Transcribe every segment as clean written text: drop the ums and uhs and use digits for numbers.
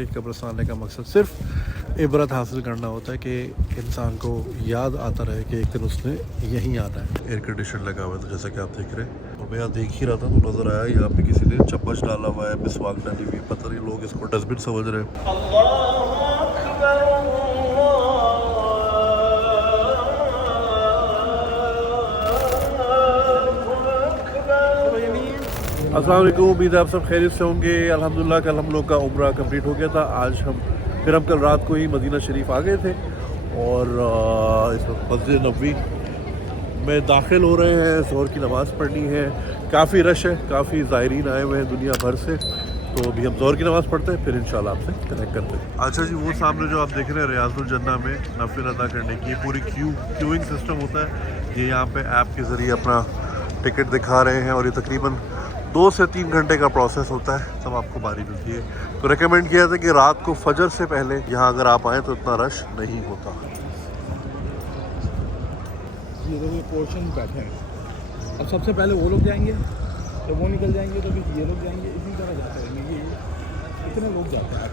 छोटे कब्रिस्तान का मकसद सिर्फ इबरत हासिल करना होता है कि इंसान को याद आता रहे कि एक दिन उसने यहीं आना है। एयर कंडीशन लगा हुआ है तो जैसा कि आप देख रहे हैं, और मैं यहाँ देख ही रहा था तो नज़र आया यहाँ पे किसी ने चम्मच डाला हुआ है, मिसवाक डाली हुई है, पता नहीं लोग इसको डस्टबिन समझ रहे हैं। अस्सलाम वालेकुम, उम्मीद है आप सब खैरियत से होंगे। अल्हम्दुलिल्लाह कल हम लोग का उम्रा कंप्लीट हो गया था। आज हम कल रात को ही मदीना शरीफ आ गए थे और इस वक्त मस्जिद नबवी में दाखिल हो रहे हैं। ज़ोहर की नमाज़ पढ़नी है, काफ़ी रश है, काफ़ी ज़ायरीन आए हुए हैं दुनिया भर से। तो अभी हम ज़ोहर की नमाज़ पढ़ते हैं, फिर इंशाल्लाह आपसे कनेक्ट करते हैं। अच्छा जी, वो सामने जो आप देख रहे हैं रियाजुल जन्ना में नफिल अदा करने की पूरी क्यूइंग सिस्टम होता है। ये यहाँ पे ऐप के ज़रिए अपना टिकट दिखा रहे हैं और ये तकरीबन 2 से 3 घंटे का प्रोसेस होता है, तब आपको बारी मिलती है। तो रेकमेंड किया था कि रात को फजर से पहले यहाँ अगर आप आएँ तो इतना रश नहीं होता। ये पोर्शन बैठे हैं, अब सबसे पहले वो लोग जाएंगे, तो वो निकल जाएंगे तो फिर ये लोग जाएंगे, इसी तरह जाते रहेंगे। ये इतने लोग जाते हैं।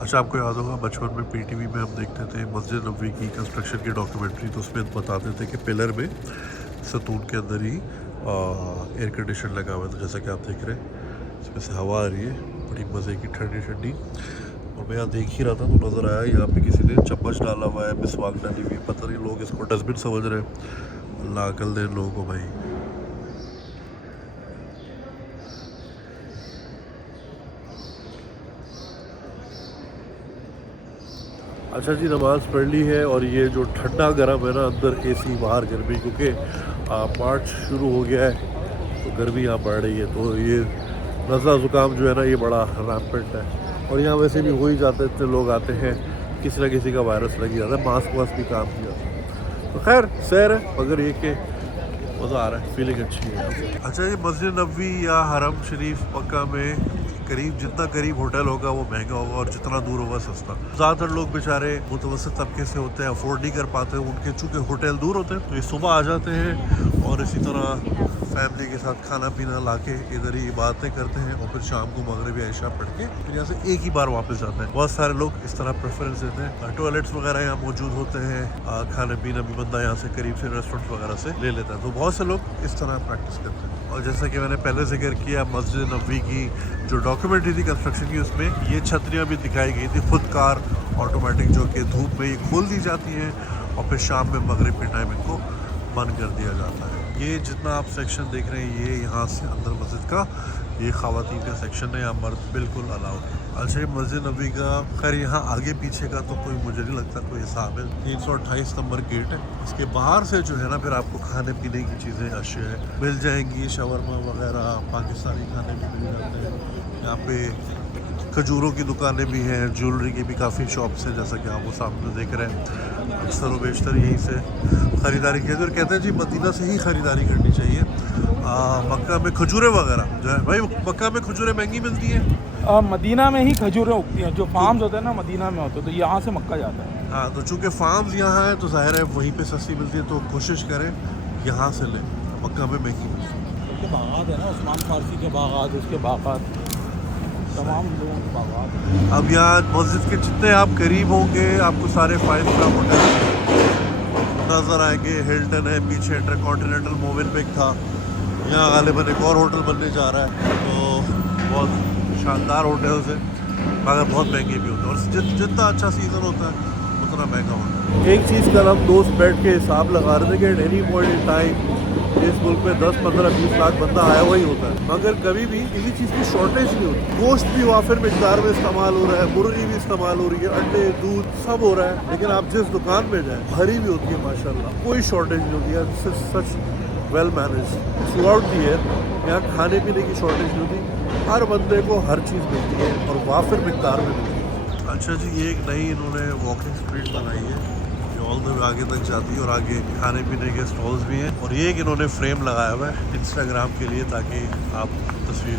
अच्छा, आपको याद होगा बचपन में पीटीवी में हम देखते थे मस्जिद नबवी की कंस्ट्रक्शन की डॉक्यूमेंट्री, तो उसमें बताते थे कि पिलर में सतून के अंदर ही एयर कंडीशन लगा हुआ है। तो जैसा कि आप देख रहे हैं इसमें से हवा आ रही है बड़ी मज़े की ठंडी ठंडी, और मैं यहाँ देख ही रहा था तो नज़र आया यहाँ पे किसी ने चम्मच डाला हुआ है, मिसवाक डाली हुई है, पता नहीं लोग इसको डस्टबिन समझ रहे हैं। अल्लाह अकल दे लोगों को भाई। अच्छा जी, नमाज़ पढ़ ली है और ये जो ठंडा गर्म है ना, अंदर एसी बाहर गर्मी, क्योंकि मार्च शुरू हो गया है तो गर्मी यहाँ बढ़ रही है। तो ये नज़ला ज़ुकाम जो है ना, ये बड़ा रैम्पेंट है और यहाँ वैसे भी हो ही जाता है, इतने लोग आते हैं, किसी न किसी का वायरस लग ही जाता है, मास्क वास्क भी काम किया जाता है। तो खैर सैर है, मगर ये कि मज़ा आ रहा है, फीलिंग अच्छी है। अच्छा, ये मस्जिद नबवी या हरम शरीफ मक्का में करीब जितना करीब होटल होगा वो महंगा होगा और जितना दूर होगा सस्ता। ज़्यादातर लोग बेचारे मुतवसत तबके से होते हैं, अफोर्ड नहीं कर पाते, उनके चूँकि होटल दूर होते हैं तो ये सुबह आ जाते हैं और इसी तरह फैमिली के साथ खाना पीना लाके इधर ही इबादतें करते हैं और फिर शाम को मगरिब इशा पढ़ के फिर यहाँ से एक ही बार वापस जाते हैं। बहुत सारे लोग इस तरह प्रेफरेंस देते हैं। टॉयलेट्स वगैरह यहाँ मौजूद होते हैं, खाने पीना भी बंदा यहाँ से करीब से रेस्टोरेंट वगैरह से ले लेता है। तो बहुत से लोग इस तरह प्रैक्टिस करते हैं। और जैसा कि मैंने पहले जिक्र किया, मस्जिद नबवी की जो डॉक्यूमेंट्री थी कंस्ट्रक्शन की, उसमें ये छतरियाँ भी दिखाई गई थी, खुद कार ऑटोमेटिक, जो कि धूप में ये खोल दी जाती हैं और फिर शाम में मगरिब के टाइम इनको बंद कर दिया जाता है। ये जितना आप सेक्शन देख रहे हैं, ये यहाँ से अंदर मस्जिद का ये ख़वातीन का सेक्शन है, यहाँ मर्द बिल्कुल अलाउड है। अच्छा, मस्जिद नबी का खैर यहाँ आगे पीछे का तो कोई मुझे नहीं लगता कोई हिसाब है। 328 नंबर गेट है। इसके बाहर से जो है ना, फिर आपको खाने पीने की चीज़ें अशिया मिल जाएंगी, शवरमा वगैरह, पाकिस्तानी खाने भी मिल जाते हैं। यहाँ पे खजूरों की दुकानें भी हैं, ज्वेलरी की भी काफ़ी शॉप्स हैं, जैसा कि आप वो सामने देख रहे हैं। अक्सर व बेशतर यहीं से ख़रीदारी की और कहते हैं जी मदीना से ही ख़रीदारी करनी चाहिए। मक्का में खजूरें वगैरह जो है भाई, मक्का में खजूरें महंगी मिलती हैं, मदीना में ही खजूरें उगती हैं। जो फार्म्स होते हैं ना मदीना में होते हैं, तो यहाँ से मक्का जाता है। हाँ, तो चूँकि फार्म्स यहाँ हैं तो जाहिर है वहीं पे सस्ती मिलती है, तो कोशिश करें यहाँ से लें, मक्का में महंगी मिलती है। उसके बागात है ना, उस्मान फारसी के बागात, उसके बागात, तमाम लोगों के बागात। अब यहाँ मस्जिद के जितने आप करीब होंगे आपको सारे 5 स्टार होटल नज़र आएंगे। हिल्टन है पीछे, इंटरकॉन्टिनेंटल मोवेनपिक था, यहाँ गालिबन एक और होटल बनने जा रहा है। तो बहुत शानदार होटल्स हैं, मगर बहुत महंगे भी होते हैं और जितना अच्छा सीज़न होता है उतना महंगा होता है। एक चीज़ कल हम दोस्त बैठ के हिसाब लगा रहे थे कि at any point in time इस मुल्क में 10, 15, 20 लाख बंदा आया हुआ ही होता है, मगर कभी भी किसी चीज़ की शॉर्टेज नहीं होती। गोश्त भी वाफिर मिकदार में इस्तेमाल हो रहा है, मुर्गी भी इस्तेमाल हो रही है, अंडे, दूध सब हो रहा है, लेकिन आप जिस दुकान में जाएं भरी भी होती है माशाल्लाह, कोई शॉर्टेज नहीं होती है। Such well manage throughout the year. यहाँ खाने पीने की शॉर्टेज नहीं होती, हर बंदे को हर चीज़ मिलती है और वाफिर मिकदार में मिलती है। अच्छा जी, ये एक नई इन्होंने वॉकिंग स्ट्रीट बनाई है, ऑल द वे आगे तक जाती है और आगे खाने पीने के स्टॉल्स भी हैं। और ये एक इन्होंने फ्रेम लगाया हुआ है इंस्टाग्राम के लिए, ताकि आप तस्वीर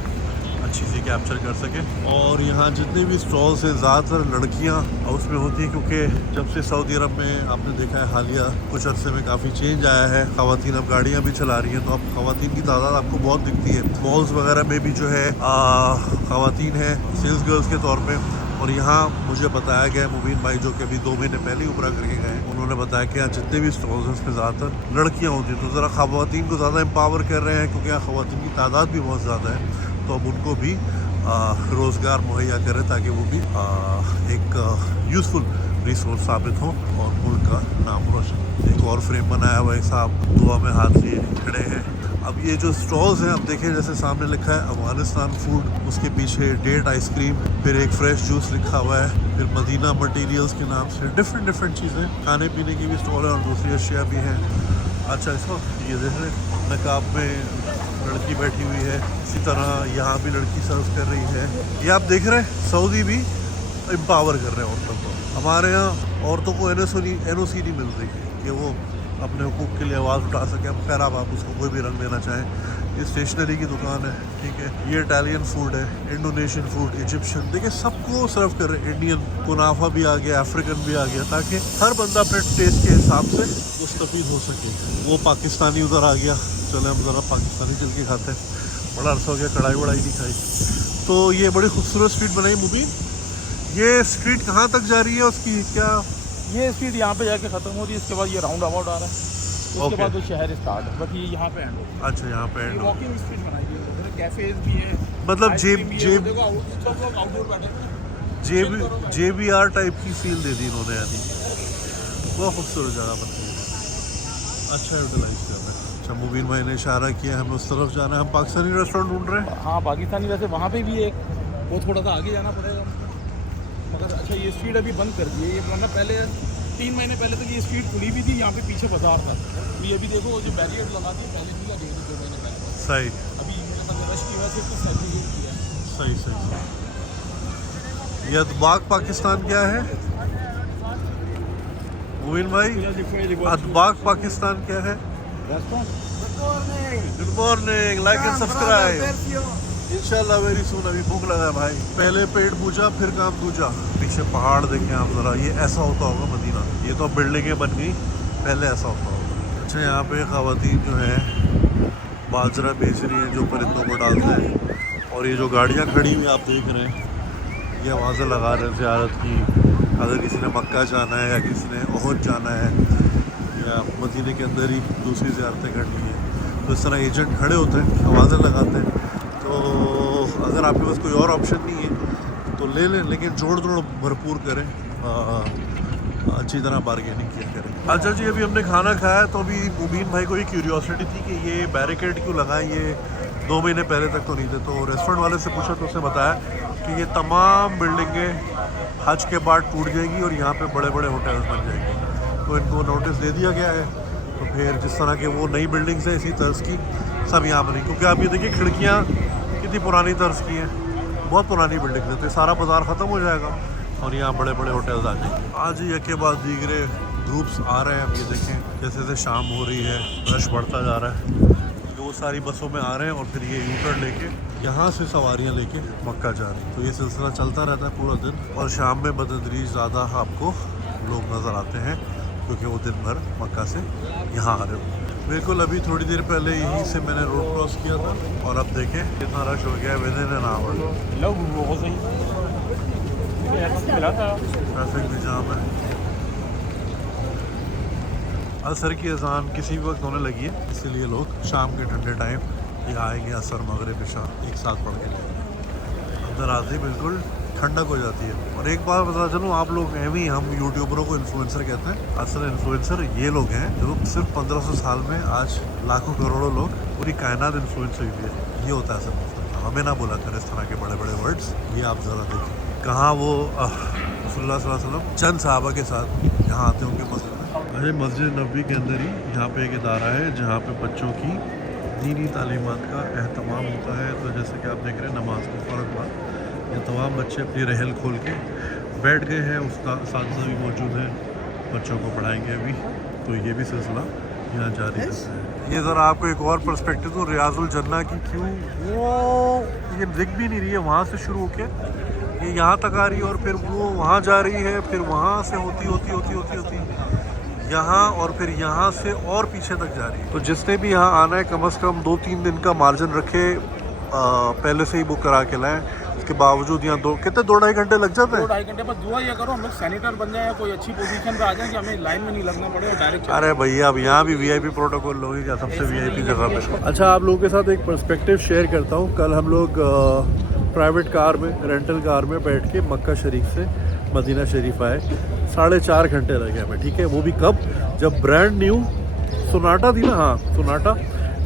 अच्छी सी कैप्चर कर सके। और यहाँ जितने भी स्टॉल्स हैं ज़्यादातर लड़कियाँ उसमें होती हैं, क्योंकि जब से सऊदी अरब में आपने देखा है हालिया कुछ अरसे में काफ़ी चेंज आया है, ख़वातीन अब गाड़ियाँ भी चला रही हैं, तो अब ख़वातीन की तादाद आपको बहुत दिखती है। मॉल्स वगैरह में भी जो है ख़वातीन हैं सेल्स गर्ल्स के तौर पर। और यहाँ मुझे बताया गया मुबीन भाई जो कि अभी 2 महीने पहले ही उम्रा करके गए, उन्होंने बताया कि यहाँ जितने भी स्टॉल्स हैं उसमें ज़्यादातर लड़कियाँ होती हैं, तो ज़रा ख़वातीन को ज़्यादा एम्पावर कर रहे हैं, क्योंकि यहाँ ख़वातीन की तादाद भी बहुत ज़्यादा है। तो अब उनको भी रोज़गार मुहैया करें ताकि वो भी एक यूज़फुल रिसोर्स साबित हो और मुल्क का नाम रोशन। एक और फ्रेम बनाया हुआ है साहब दुआ में हाथ लिए खड़े हैं। अब ये जो स्टॉल्स हैं अब देखें, जैसे सामने लिखा है अफगानिस्तान फूड, उसके पीछे डेट आइसक्रीम, फिर एक फ्रेश जूस लिखा हुआ है, फिर मदीना मटेरियल्स के नाम से डिफरेंट चीज़ें, खाने पीने की भी स्टॉल है और दूसरी अशिया भी हैं। अच्छा इस वक्त ये देख रहे नकाब में लड़की बैठी हुई है, इसी तरह यहाँ भी लड़की सर्व कर रही है। ये आप देख रहे हैं सऊदी भी एम्पावर कर रहे हैं औरतों को। हमारे यहाँ औरतों को NOC नहीं मिल रही है कि वो अपने हुकूक के लिए आवाज़ उठा सके। अब खैर आप उसको कोई भी रंग देना चाहें। ये स्टेशनरी की दुकान है, ठीक है, ये इटालियन फूड है, इंडोनेशियन फूड, इजिप्शियन, देखिए सबको सर्व कर रहे हैं। इंडियन कुनाफा भी आ गया, अफ्रीकन भी आ गया, ताकि हर बंदा अपने टेस्ट के हिसाब से मुस्तफीद हो सके। वो पाकिस्तानी उधर आ गया, चले हम ज़रा पाकिस्तानी चल के खाते हैं, बड़ा अर्सा हो गया कढ़ाई वढ़ाई नहीं खाई। तो ये बड़ी खूबसूरत स्ट्रीट बनाई मुबीन। ये स्ट्रीट कहाँ तक जा रही है उसकी क्या? ये स्ट्रीट यहाँ पे जाके ख़त्म हो रही है, इसके बाद ये राउंड अबाउट आ रहा है, उसके बाद वो शहर स्टार्ट है, बट ये यहाँ पे एंड हो। अच्छा यहाँ पे एंड हो। वॉकिंग स्ट्रीट बनाई है, कैफेज भी है, मतलब JBR टाइप की फील दे दी इन्होंने, यानी बहुत खूबसूरत जगह बनती है, अच्छा यूटिलाइज कर रहे हैं। अच्छा मुबीन भाई ने इशारा किया हमें उस तरफ जाना है, हम पाकिस्तानी रेस्टोरेंट ढूंढ रहे हैं। हाँ पाकिस्तानी, वैसे वहाँ पे भी एक, वो थोड़ा सा आगे जाना पड़ेगा, मगर अच्छा ये स्ट्रीट अभी बंद कर दी है। ये वरना पहले 3 महीने पहले तक ये स्ट्रीट खुली भी थी, यहाँ पे पीछे बाजार था। तो ये भी देखो जो बैरियर लगा दिए पहले भी लगे थे 2 महीने पहले। सही, अभी रश की वजह से कुछ सेग्रीगेट किया है। सही। ये अतबाक पाकिस्तान क्या है मुबीन भाई? अतबाक पाकिस्तान क्या है? Good morning, like and subscribe इंशाल्लाह वेरी सून। अभी भूख लगा है भाई, पहले पेट पूजा फिर काम दूजा। पीछे पहाड़ देखें आप ज़रा, ये ऐसा होता होगा मदीना। ये तो बिल्डिंगें बन गई, पहले ऐसा होता होगा। अच्छा यहाँ पे ख़वातीन जो है बाजरा बेच रही हैं जो परिंदों को डालते हैं, और ये जो गाड़ियाँ खड़ी हुई आप देख रहे हैं ये आवाज़ें लगा रहे हैं ज़ियारत की। अगर किसी ने मक्का जाना है या किसी ने ओहद जाना है या मदीने के अंदर ही दूसरी ज़ियारतें करनी है, तो इस तरह एजेंट खड़े होते हैं, आवाज़ें लगाते हैं। तो अगर आपके पास कोई और ऑप्शन नहीं है तो ले लें, लेकिन जोड़ भरपूर करें, अच्छी तरह बारगेनिंग किया करें। अच्छा जी अभी हमने खाना खाया, तो अभी मुबीन भाई को ये क्यूरियोसिटी थी कि ये बैरिकेड क्यों लगाए, ये 2 महीने पहले तक तो नहीं थे। तो रेस्टोरेंट वाले से पूछा तो उसने बताया कि ये तमाम बिल्डिंगें हज के बाद टूट जाएंगी और यहाँ पे बड़े बड़े होटल्स बन जाएंगे, तो इनको नोटिस दे दिया गया है। तो फिर जिस तरह के वो नई बिल्डिंग्स हैं इसी तर्ज की सब यहाँ बनी, क्योंकि आप ये देखिए खिड़कियाँ कितनी पुरानी तर्ज की हैं, बहुत पुरानी बिल्डिंग है। तो सारा बाज़ार ख़त्म हो जाएगा और यहाँ बड़े बड़े होटल्स आ जाएंगे। आज ही एक के बाद दीगरे ग्रुप्स आ रहे हैं। अब ये देखें जैसे जैसे शाम हो रही है रश बढ़ता जा रहा है, क्योंकि वो सारी बसों में आ रहे हैं और फिर ये यूटर्न लेके यहाँ से सवारियाँ लेके मक्का जा रही हैं। तो ये सिलसिला चलता रहता है पूरा दिन, और शाम में बदतदरीज ज़्यादा आपको लोग नज़र आते हैं, क्योंकि वो दिन भर मक्का से यहाँ आ रहे हो। बिल्कुल अभी थोड़ी देर पहले यहीं से मैंने रोड क्रॉस किया था, और अब देखें कितना रश हो गया है विदिन एन आवर। ट्रैफिक भी जाम है। असर की अजान किसी भी वक्त होने लगी है, इसीलिए लोग शाम के ठंडे टाइम यहाँ आएंगे, असर मगरिब इशा एक साथ पढ़ के लेंगे। अंदर आते ही बिल्कुल ठंडक हो जाती है। और एक बार बता चलूँ, आप लोग एवं हम यूट्यूबरों को इन्फ्लुएंसर कहते हैं, असल इन्फ्लुएंसर ये लोग हैं जो सिर्फ 1500 साल में आज लाखों करोड़ों लोग पूरी कायनात इन्फ्लुएंस हुई है। ये होता है सब, हमें ना बोला करें इस तरह के बड़े बड़े वर्ड्स। ये आप ज़रा देखिए कहाँ वो रसूलुल्लाह सल्लल्लाहु अलैहि वसल्लम चंद साहबा के साथ यहाँ आते होंगे मस्जिद में। अरे मस्जिद नबी के अंदर ही यहाँ पे एक इदारा है जहाँ पे बच्चों की दीनी तालीमात का एहतमाम होता है। तो जैसे कि आप देख रहे हैं नमाज के फ़ौरन बाद ये तमाम बच्चे अपनी रहल खोल के बैठ गए हैं, उसका साथी भी मौजूद है, बच्चों को पढ़ाएंगे अभी। तो ये भी सिलसिला यहाँ जारी रहता है। ये ज़रा आपको एक और पर्सपेक्टिव दूँ रियाजुल जन्ना की क्यों वो ये दिख भी नहीं रही है, वहाँ से शुरू होके ये यहाँ तक आ रही है और फिर वो वहाँ जा रही है, फिर वहाँ से होती यहाँ और फिर यहाँ से और पीछे तक जा रही है। तो जिसने भी यहाँ आना है कम से कम 2-3 दिन का मार्जिन रखे, पहले से ही बुक करा के लाएं। उसके बावजूद यहाँ 2-2.5 घंटे लग जाते हैं। 2-2.5 घंटे, बस दुआ ये करो हम लोग सैनिटर बन जाए या कोई अच्छी पोजीशन पे आ जाए कि हमें लाइन में नहीं लगना पड़े और डायरेक्ट। अरे भैया अब यहाँ भी वीआईपी प्रोटोकॉल लोगे क्या, सबसे वीआईपी जगह पे। अच्छा आप लोगों के साथ एक पर्सपेक्टिव शेयर करता हूँ। कल हम लोग प्राइवेट कार में, रेंटल कार में बैठ के मक्का शरीफ से मदीना शरीफ आए। 4.5 घंटे लगे हमें, ठीक है। वो भी कब, जब ब्रांड न्यू सोनाटा थी ना, हाँ सोनाटा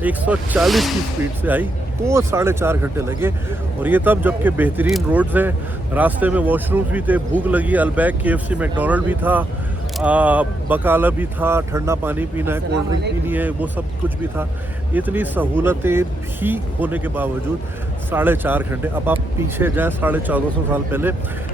140 की स्पीड से आई, तो 4.5 घंटे लगे। और ये तब जबकि बेहतरीन रोड्स हैं, रास्ते में वॉशरूम्स भी थे, भूख लगी अलबैक KFC मैकडोनल्ड भी था, बकाला भी था, ठंडा पानी पीना है, कोल्ड ड्रिंक पीनी है, वो सब कुछ भी था। इतनी सहूलतें भी होने के बावजूद 4.5 घंटे। अब आप पीछे जाएँ 1450 साल पहले,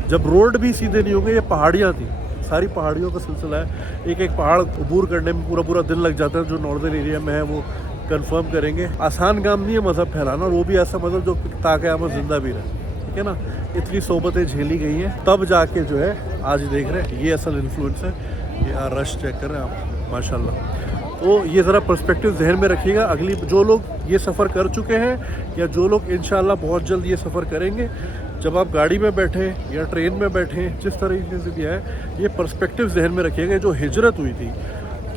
जब रोड भी सीधे नहीं होंगे, ये पहाड़ियाँ थी, सारी पहाड़ियों का सिलसिला है। एक एक पहाड़ अबूर करने में पूरा पूरा दिन लग जाता है। जो नॉर्दर्न एरिया में है वो कंफर्म करेंगे। आसान काम नहीं है मज़हब फैलाना, और वो भी ऐसा मज़हब जो ताक़यामत ज़िंदा भी रहे, ठीक है ना। इतनी सोबतें झेली गई हैं, तब जाके जो है आज देख रहे हैं ये असल इन्फ्लुएंस है। ये रश चेक कर रहे हैं आप, माशाल्लाह। तो ये ज़रा पर्सपेक्टिव जहन में रखिएगा। अगली जो लोग ये सफ़र कर चुके हैं या जो लोग इंशाल्लाह बहुत जल्द ये सफ़र करेंगे, जब आप गाड़ी में बैठें या ट्रेन में बैठें, जिस तरीके से दिया है, ये पर्सपेक्टिव जहन में रखिएगा। जो हिजरत हुई थी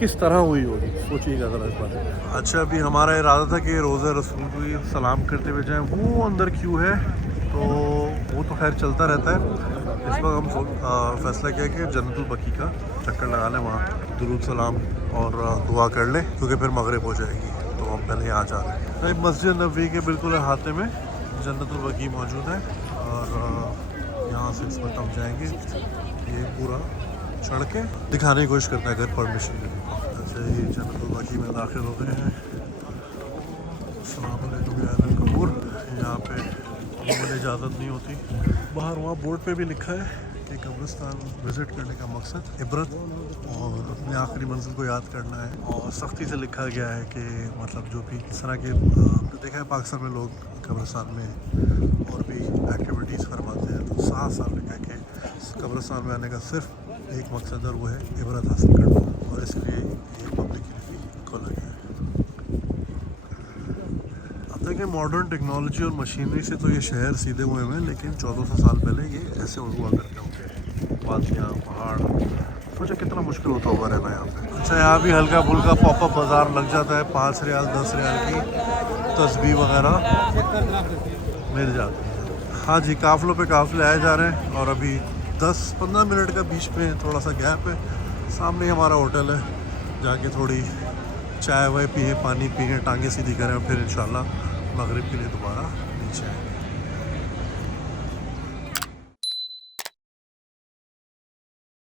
किस तरह हुई होगी, सोचिएगा ज़रा इस बारे में। अच्छा अभी हमारा इरादा था कि रोज़ा रसूल को सलाम करते हुए जाएँ, वो अंदर क्यों है, तो वो तो खैर चलता रहता है। इस वक्त हम फैसला किया कि जन्नतुल बकी का चक्कर लगा लें, वहाँ दुरूद सलाम और दुआ कर लें, क्योंकि फिर मगरिब हो जाएगी। तो हम पहले यहाँ जा रहे हैं। तो मस्जिद नबवी के बिल्कुल अहाते में जन्नतुल बकी मौजूद है, और यहाँ से इस वक्त हम जाएंगे। ये पूरा चढ़ के दिखाने की कोशिश करता है अगर परमिशन मिले। अच्छा ये जन्नतुल बकी में दाखिल हो गए हैं। अस्सलाम वालेकुम या अहल कबूर। यहाँ पे मुझे इजाज़त नहीं होती। बाहर वहाँ बोर्ड पे भी लिखा है कि कब्रिस्तान विज़िट करने का मकसद इबरत और अपने आखिरी मंजिल को याद करना है। और सख्ती से लिखा गया है कि मतलब जो भी इस तरह के देखा है पाकिस्तान में लोग कब्रिस्तान में और भी एक्टिविटीज़ करवाते हैं, तो साफ लिखा है कि कब्रिस्तान में आने का सिर्फ एक मकसद है, और वो है इबरत हासिल करना। और इसलिए ये पब्लिकली खोला गया है। देखिए मॉडर्न टेक्नोलॉजी और मशीनरी से तो ये शहर सीधे हुए हैं, लेकिन 1400 साल पहले ये ऐसे हुआ करते होंगे। वादियाँ, पहाड़, सोचा कितना मुश्किल होता होगा रहना यहाँ पे। अच्छा यहाँ भी हल्का फुल्का पॉपअप बाज़ार लग जाता है, 5 रियाल 10 रियाल की तस्बीह वगैरह मिल जाती है। हाँ जी, काफ़िलों पे काफ़िले आए जा रहे हैं, और अभी 10-15 मिनट का बीच में थोड़ा सा गैप है। सामने ही हमारा होटल है, जाके थोड़ी चाय वाय पिए, पानी पिए, टांगे सीधी करें, और फिर इंशाल्लाह मगरिब के लिए दोबारा